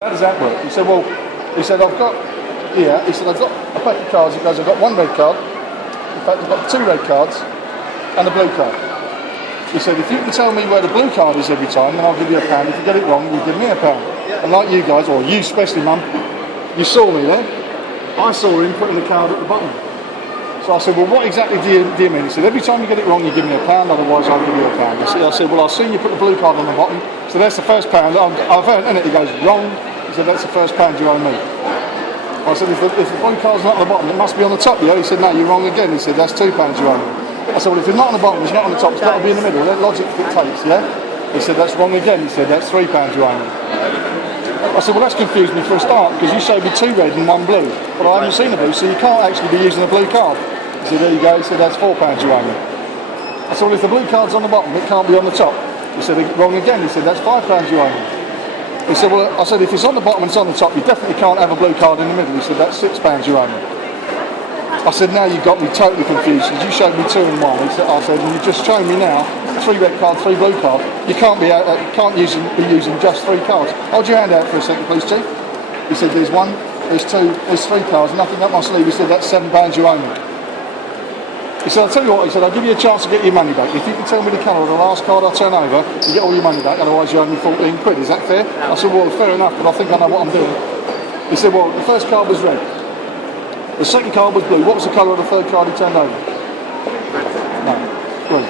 How does that work? He said, well, I've got a pack of cards. He goes, I've got one red card. In fact, I've got two red cards and a blue card. He said, if you can tell me where the blue card is every time, then I'll give you £1. If you get it wrong, you give me £1. And like you guys, or you especially, Mum, you saw me there. I saw him putting the card at the bottom. So I said, well, what exactly do you mean? He said, every time you get it wrong, you give me £1, otherwise I'll give you £1. I said, well, I've seen you put the blue card on the bottom, so that's the first £1 I've earned, and he goes, wrong. He said, that's the first £1 you owe me. I said, if the blue card's not on the bottom, it must be on the top, yeah? He said, no, you're wrong again. He said, that's £2 you owe me. I said, well, if it's not on the bottom, it's not on the top, it's got to be in the middle. That logic dictates, yeah? He said, that's wrong again. He said, that's £3 you owe me. I said, well, that's confused me for a start, because you showed me two red and one blue, but I haven't seen a blue, so you can't actually be using a blue card. He said, there you go. He said, that's £4 you owe me. I said, well, if the blue card's on the bottom, it can't be on the top. He said, wrong again. He said, that's £5 you owe me. He said, well, I said, if it's on the bottom and it's on the top, you definitely can't have a blue card in the middle. He said, that's £6 you owe me. I said, now you got me totally confused, because you showed me two and one. I said, and you've just shown me now, three red cards, three blue cards. You can't be using just three cards. Hold your hand out for a second, please, Chief. He said, there's one, there's two, there's three cards, nothing up my sleeve. He said, that's £7 you owe me. He said, I'll tell you what, he said, I'll give you a chance to get your money back. If you can tell me the colour of the last card I turn over, you get all your money back, otherwise you owe me 14 quid. Is that fair? I said, well, fair enough, but I think I know what I'm doing. He said, well, the first card was red. The second card was blue. What was the colour of the third card he turned over? No. Blue.